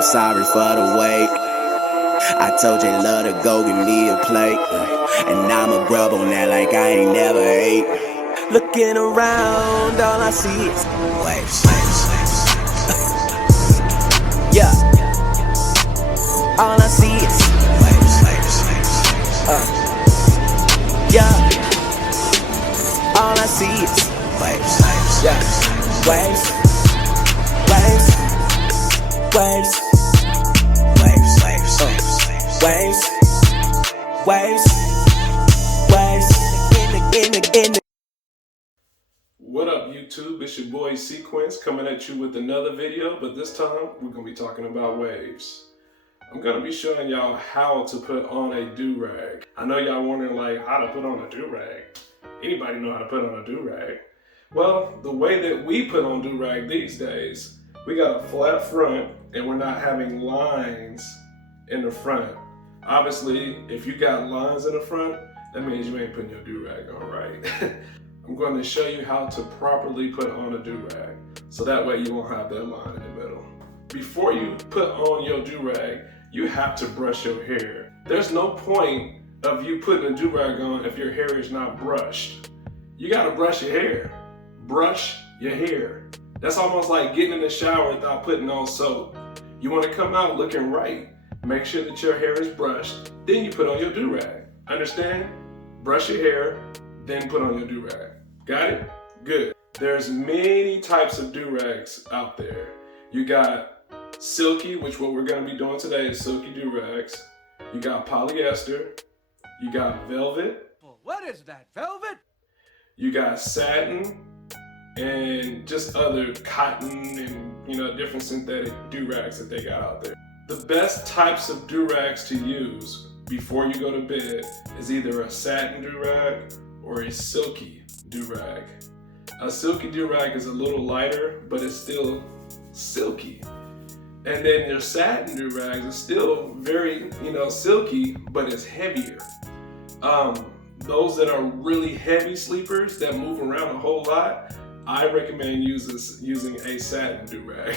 I'm sorry for the wait. I told you love to go get me a plate, and I'ma grub on that like I ain't never ate. Looking around, all I see is waves. Yeah, all I see is waves. Yeah, all I see is waves. Yeah, waves, waves, waves, waves, waves, waves, in the. What up, YouTube? It's your boy C-quence coming at you with another video, but this time we're going to be talking about waves. I'm going to be showing y'all how to put on a do-rag. I know y'all wondering like how to put on a do-rag. Anybody know how to put on a do-rag? Well, the way that we put on do-rag these days, we got a flat front and we're not having lines in the front. Obviously, if you got lines in the front, that means you ain't putting your do-rag on right. I'm going to show you how to properly put on a do-rag, so that way you won't have that line in the middle. Before you put on your do-rag, you have to brush your hair. There's no point of you putting a do-rag on if your hair is not brushed. You gotta brush your hair. Brush your hair. That's almost like getting in the shower without putting on soap. You wanna come out looking right. Make sure that your hair is brushed, then you put on your do-rag. Understand? Brush your hair, then put on your do-rag. Got it? Good. There's many types of do-rags out there. You got silky, which what we're gonna be doing today is silky do-rags. You got polyester. You got velvet. What is that, velvet? You got satin and just other cotton and different synthetic do-rags that they got out there. The best types of do-rags to use before you go to bed is either a satin do-rag or a silky do-rag. A silky do-rag is a little lighter, but it's still silky. And then your satin do-rags are still very, silky, but it's heavier. Those that are really heavy sleepers that move around a whole lot, I recommend using a satin do-rag.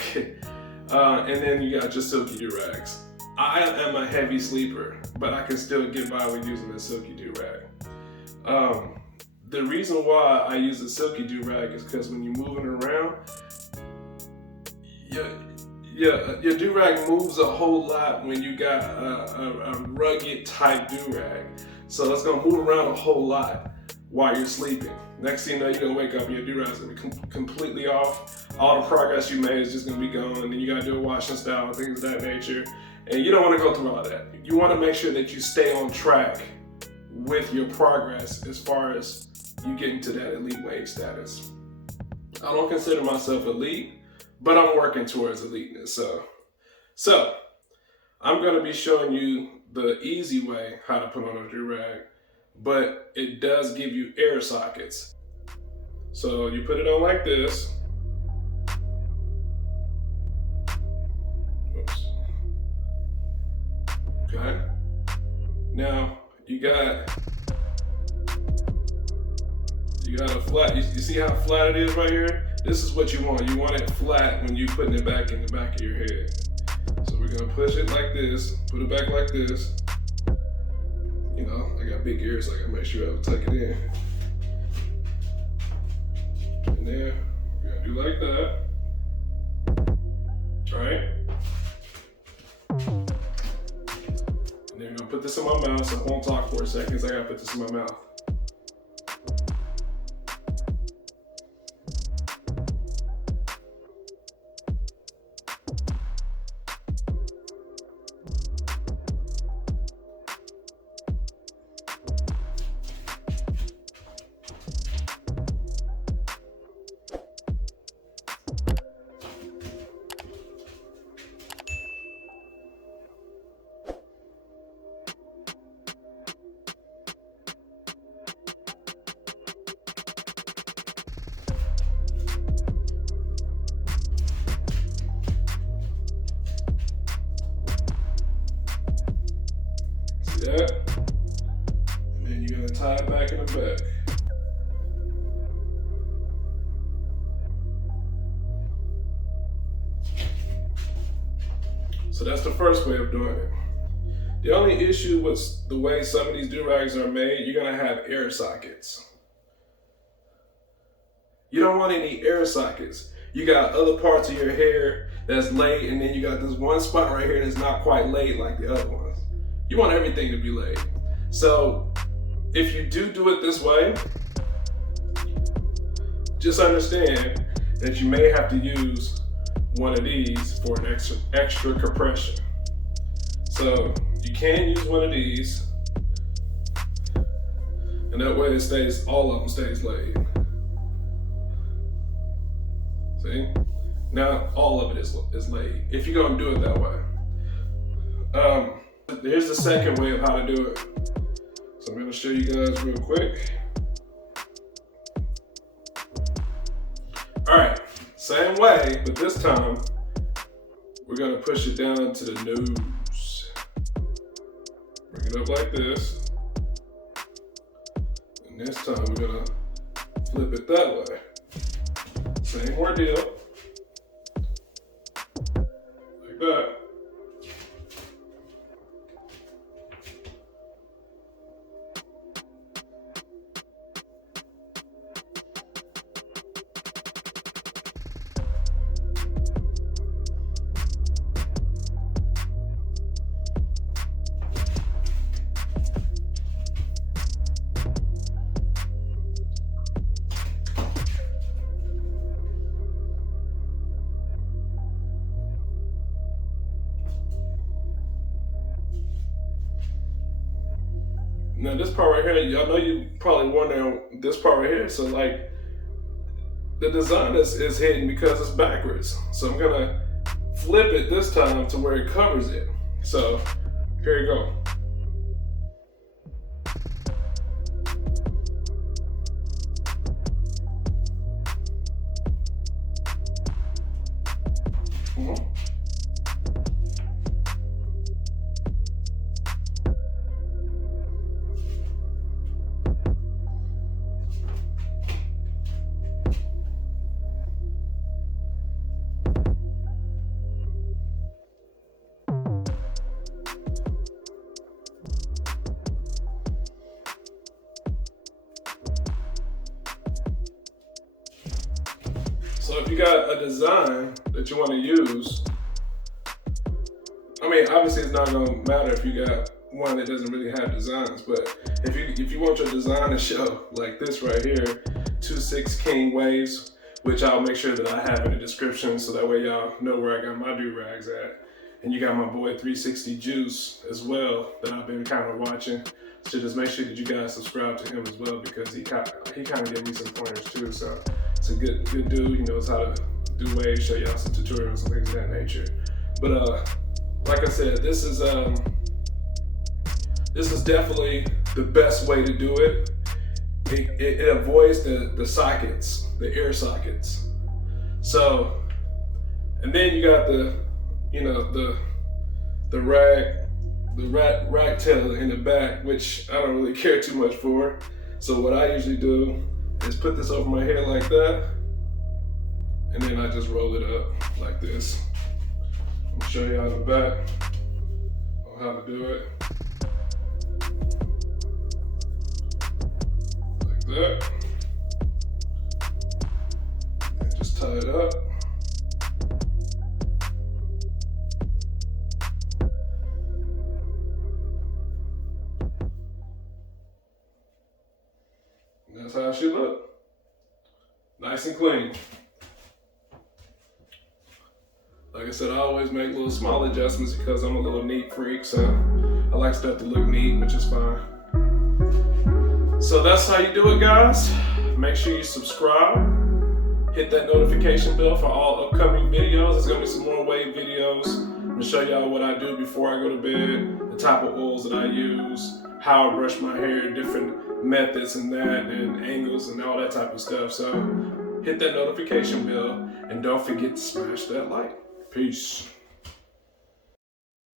And then you got your silky do-rags. I am a heavy sleeper, but I can still get by with using a silky do-rag. The reason why I use a silky do-rag is because when you're moving around, your do-rag moves a whole lot when you got a rugged type do-rag. So it's gonna move around a whole lot while you're sleeping. Next thing you know, you're gonna wake up and your do-rag's gonna be completely off. All the progress you made is just gonna be gone, and then you gotta do a washing style and things of that nature. And you don't wanna go through all that. You wanna make sure that you stay on track with your progress as far as you getting to that elite wave status. I don't consider myself elite, but I'm working towards eliteness. So I'm gonna be showing you the easy way how to put on a do-rag, but it does give you air sockets. So you put it on like this. Oops. Okay. Now you got a flat, you see how flat it is right here? This is what you want. You want it flat when you're putting it back in the back of your head. So we're gonna push it like this, put it back like this. I got big ears, so I gotta make sure I tuck it in. And then we're gonna do like that. All right? And then I'm gonna put this in my mouth, so I won't talk for a second, because I gotta put this in my mouth. That, and then you're gonna tie it back in the back. So that's the first way of doing it. The only issue with the way some of these durags are made, you're gonna have air sockets. You don't want any air sockets. You got other parts of your hair that's laid, and then you got this one spot right here that's not quite laid like the other ones. You want everything to be laid. So if you do it this way, just understand that you may have to use one of these for an extra compression. So you can use one of these, and that way it stays, all of them stays laid. See? Now all of it is laid, if you're gonna do it that way. Here's the second way of how to do it. So I'm gonna show you guys real quick. All right, same way, but this time we're gonna push it down to the nose. Bring it up like this. And this time we're gonna flip it that way. Same ordeal. Like that. Now this part right here, I know you probably wondering this part right here. So like the design is hidden because it's backwards. So I'm gonna flip it this time to where it covers it. So here you go. So if you got a design that you want to use, I mean, obviously it's not gonna matter if you got one that doesn't really have designs, but if you want your design to show like this right here, 2/6 king waves, which I'll make sure that I have in the description so that way y'all know where I got my do-rags at. And you got my boy 360 Juice as well that I've been kind of watching. So just make sure that you guys subscribe to him as well, because he kind of gave me some pointers too. So it's a good dude. He knows how to do waves, show y'all some tutorials and things of that nature. But like I said, this is definitely the best way to do it. It avoids the sockets, the ear sockets. So, and then you got the rag tail in the back, which I don't really care too much for. So what I usually do is put this over my hair like that, and then I just roll it up like this. I'm gonna show you how the back on how to do it. Like that. And just tie it up. That's how she look. Nice and clean. Like I said, I always make little small adjustments because I'm a little neat freak, so I like stuff to look neat, which is fine. So that's how you do it, guys. Make sure you subscribe. Hit that notification bell for all upcoming videos. There's gonna be some more wave videos. I'm gonna show y'all what I do before I go to bed, the type of oils that I use, how I brush my hair, different methods and that, and angles and all that type of stuff. So hit that notification bell and don't forget to smash that like. Peace.